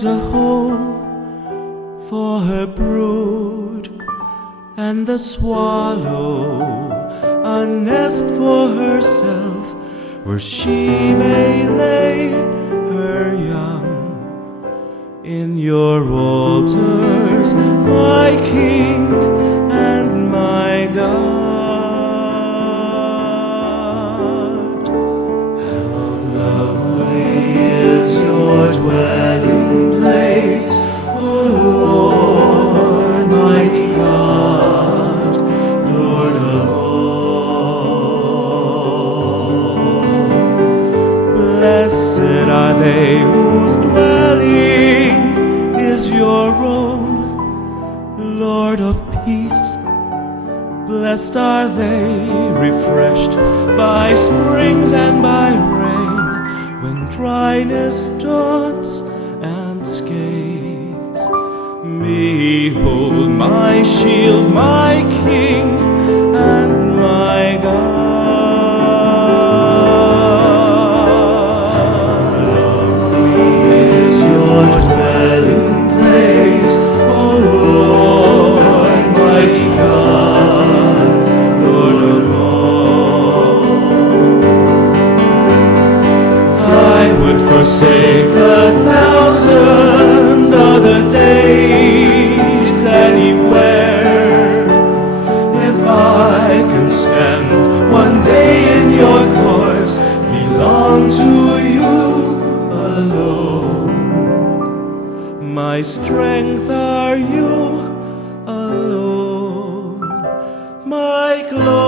finds a home for her brood, and the swallow a nest for herself where she may lay her young. In your altars, my King and my God, how lovely is your dwelling place, O Lord, mighty God, Lord of all. Blessed are they whose dwelling is your own, Lord of peace. Blessed are they, refreshed by springs and by rain, when dryness daunts and scathes. Behold my shield, my King and my God. Lovely is your dwelling place, O Lord, mighty God, Lord of all. I would forsake 1,000 other days anywhere if I can spend one day in your courts, belong to you alone. My strength are you alone, my glory.